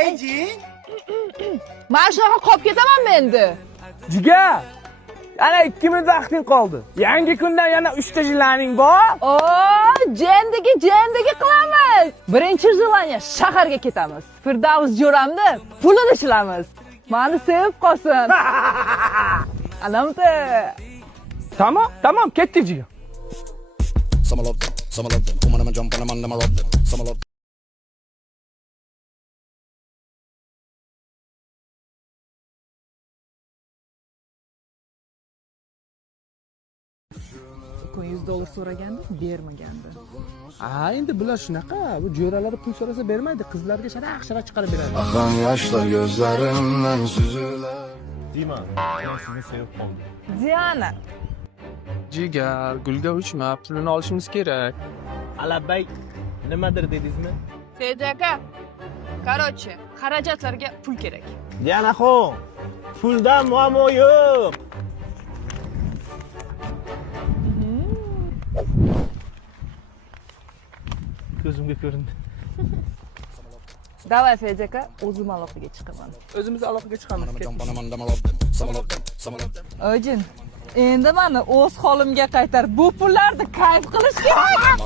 Ejing. Men shunaqa qolib ketamanmi endi? Jiga! Yana 2 minut vaqting qoldi. Yangi kundan yana 3 ta jilaning bor. Oo, jendigi qilamiz. Birinchi jilanya shaharga ketamiz. Firdavs jo'ramni pulini shilamiz. Meni sevib qolsin. Anamda. Tamam, ketdik jiga. Some love them, some love them. Woman, I'm jump on them and I'm rob them. Some love them. $100 so'raganda bermagandi. Endi bular shunaqa. Bu jo'ralari pul so'rasa bermaydi. Qizlarga sharaq chiqarib beradi. Akan yaşlar gözlerimden süzüler. Dima, men sizni sevib qoldim. Diana. Jigar, gulga uchma, pulini olishimiz kerak. Alabbay, nimadir dedingizmi? Seyit aka. Короче, xarajatlarga pul kerak. Dianaxon, puldan muammo yo'q. Ko'zimga ko'rindi. Davay Feyz aka, o'zim aloqaga chiqaman. O'zimiz aloqaga chiqamiz. I'm jump on them and I'm rob them. Some love them, some love them. Ojin, endi meni o'z holimga qaytar. Bu pullarni kayf qilish kerak.